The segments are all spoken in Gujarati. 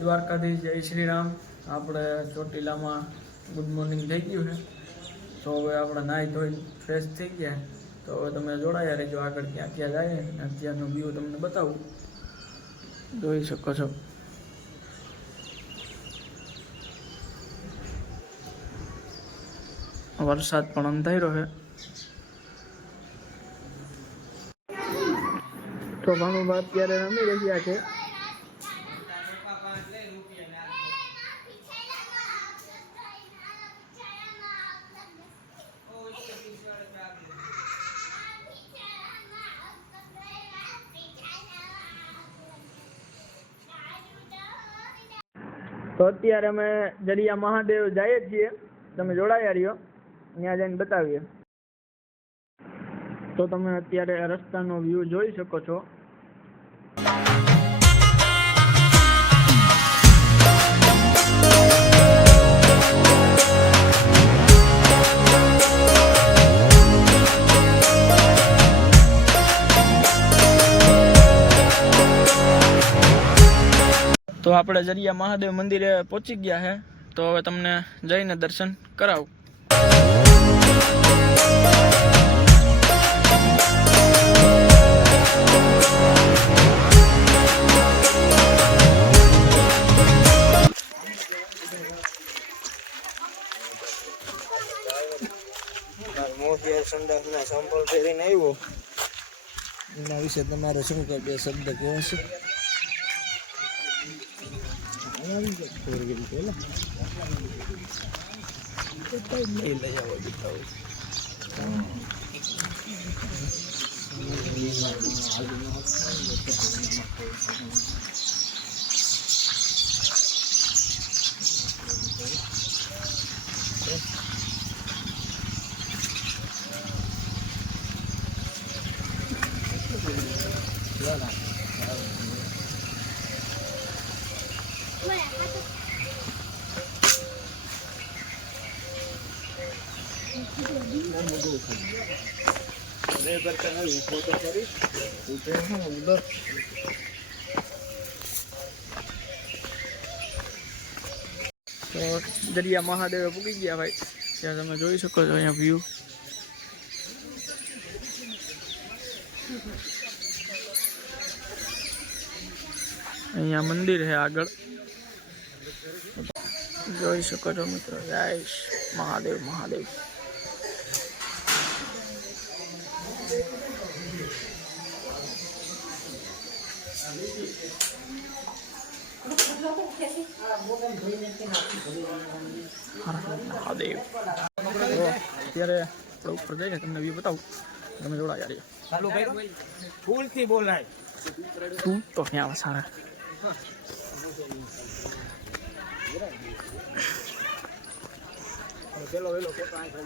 દ્વારકાધીશ, જય શ્રી રામ। આપણે ચોટીલામાં ગુડ મોર્નિંગ થઈ ગયું છે, તો હવે આપણે નાહી ધોઈ ફ્રેશ થઈ ગયા। તો હવે તમે જોડાયા રહેજો, આગળ ક્યાં ક્યાં જાય ને અત્યારનો વ્યૂ તમને બતાવું, જોઈ શકો છો। વરસાદ પણ અંધાર્યો છે, તો ઘણું અત્યારે રમી રહ્યા છે। તો અત્યારે અમે જડિયા મહાદેવ જઈએ છીએ, તમે જોડાયા રહ્યો, ત્યાં જઈને બતાવીએ। તો તમે અત્યારે રસ્તાનો વ્યૂ જોઈ શકો છો। તો આપણે જરિયા મહાદેવ મંદિરે પહોંચી ગયા છે, તો હવે તમને જઈને દર્શન કરાવું। મોતિયા સંડાસના સંપલ પહેરીને આવ્યો, એના વિશે તમારે શું કહે, બે શબ્દ કહો છો? લઈ આવો બતાવો। તો જરિયા મહાદેવે પૂકી ગયા ભાઈ, ત્યાં તમે જોઈ શકો છો અહીંયા વ્યૂ। અહીંયા મંદિર છે આગળ, જોઈ શકો છો મિત્રો। જય મહાદેવ મહાદેવ। મહાદેવ। અત્યારે આપણે ઉપર જઈને તમને વ્યૂ બતાવું, તમે જોડાયા રહ્યા। ચાલુ ભાઈ ફૂલથી બોલાય તું તો ક્યાં સારા।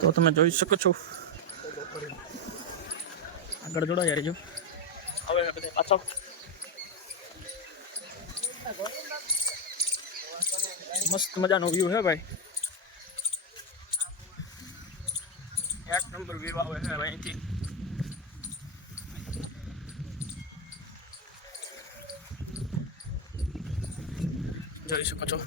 તો તમે જોઈ શકો છો, આગળ જોડાયા રહેજો। હવે પાછો મસ્ત મજાનો વ્યૂ છે ભાઈ, એક નંબર વ્યૂ આવે છે અહીંથી। જોઈ શકો છો।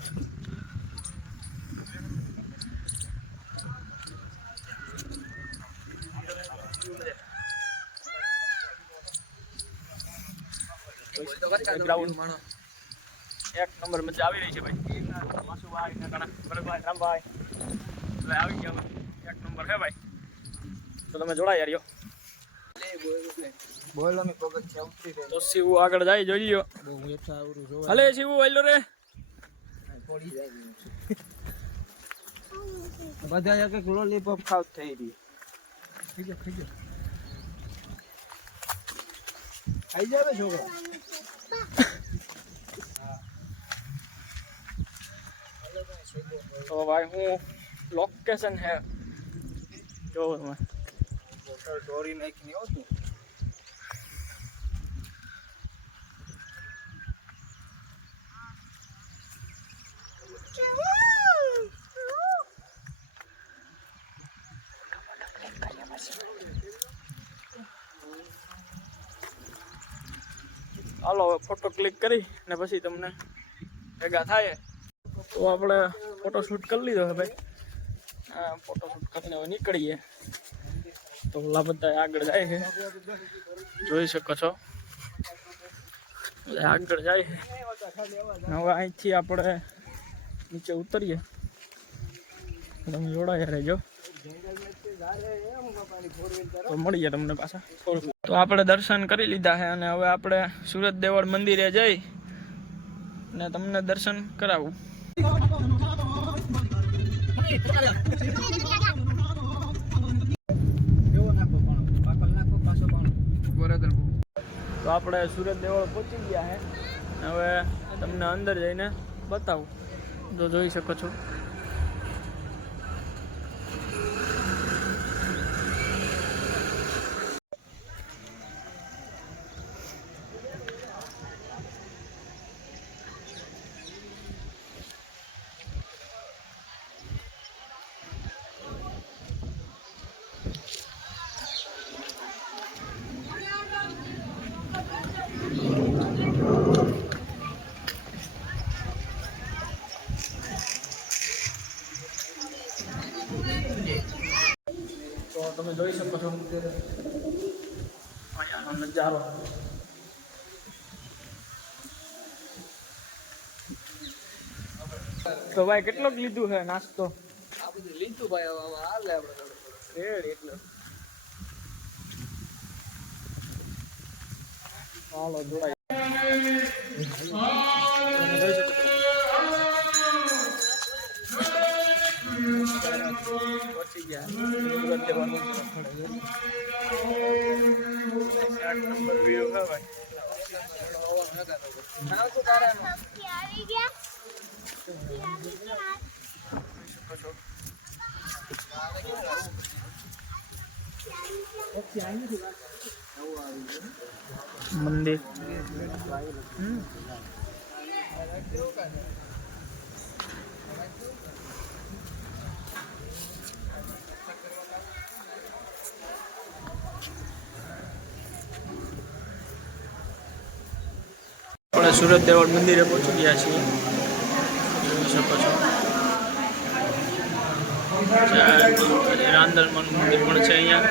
એક નંબર મજા આવી રહી છે ભાઈ। માસુભાઈ ભરતભાઈ રામભાઈ એટલે આવી ગયા, એક નંબર છે ભાઈ। તો તમે જોડાયા રહ્યો, બોલો મે પગથિયા આવતી રહે તો શિવ આગળ જાય, જોઈ લ્યો। બહુ એઠા આવરું જોવા હલે શિવ આયલો રે, પડી જાય બધા એક એક લોલીપોપ ખાવ થઈ રહી। ખાઈ જાવે છોકરા। તો ભાઈ હું લોકેશન है જો તમે બોટલ દોરી નાખીને આવતું। હાલો फोटो क्लिक કરી ને પછી તમને ભેગા થાય તો આપણે ફોટોશૂટ કરી લીધો છે ભાઈ. ફોટોશૂટ કરીને હવે નીકળીએ. તો ઓલા બધા આગળ જાય છે, જોઈ શકો છો. આગળ જાય છે. હવે અહીંથી આપણે નીચે ઉતરીએ. તમે જોડાયા રહેજો તો મળીએ તમને પાછા. તો આપણે દર્શન કરી લીધા છે અને હવે આપણે સુરત દેવળ મંદિરે જઈ ને તમને દર્શન કરાવું. તો આપણે સુરત દેવળ પહોંચી ગયા છે. હવે તમને અંદર જઈને બતાવું. તો જોઈ શકો છો. તો તમે જોઈ શકો છો અહીંયાનો નજારો. તો ભાઈ કેટલોક લીધું છે નાસ્તો? આ બધું લીધું ભાઈ, હવે હાલે આપણે એટલે હાલો જોડાય. પહોંચી ગયા સુરત દેવાનું. 8 નંબર વ્યૂ છે ભાઈ. મંદિર આપણે સુરત દેવળ મંદિરે પહોંચી ગયા છીએ, જોઈ શકો છો. રાંદલમાં મંદિર પણ છે અહીંયા.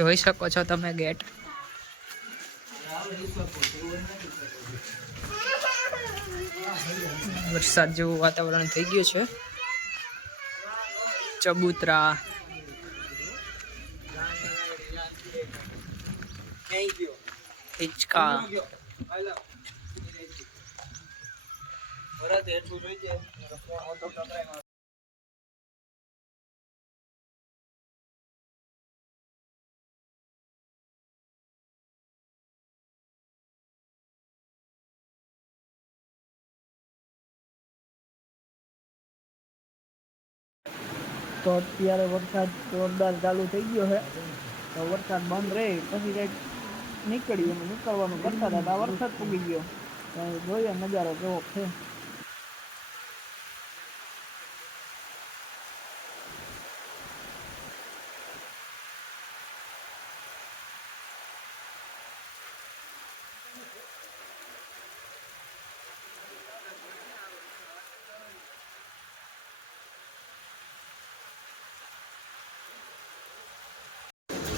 જોઈ શકો છો તમે ગેટ. વરસાદ જેવું વાતાવરણ થઈ ગયું છે. ચબૂતરા હિંચકા તો અત્યારે વરસાદ જોરદાર ચાલુ થઈ ગયો છે. તો વરસાદ બંધ રહે પછી કંઈક નીકળીએ. નીકળવાનું કરતા હતા, વરસાદ પૂગી ગયો. તો જોઈએ નજારો કેવો છે.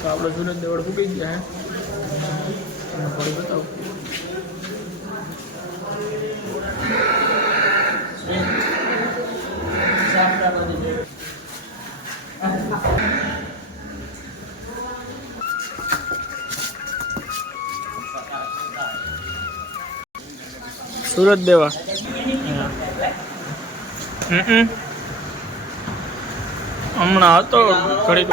તો આપણે સુરત દેવળ ફૂકી ગયા હે થોડું બતાવું. સુરત દેવા હમણાં હતો ઘડીક.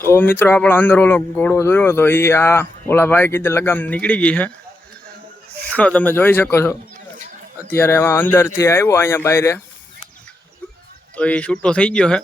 તો મિત્રો આપણો અંદર ઓલો ઘોડો જોયો હતો એ આ ઓલા ભાઈ કીધે લગામ નીકળી ગઈ છે. તો તમે જોઈ શકો છો અત્યારે એમાં અંદરથી આવ્યો અહીંયા બહાર તો એ છૂટો થઈ ગયો છે.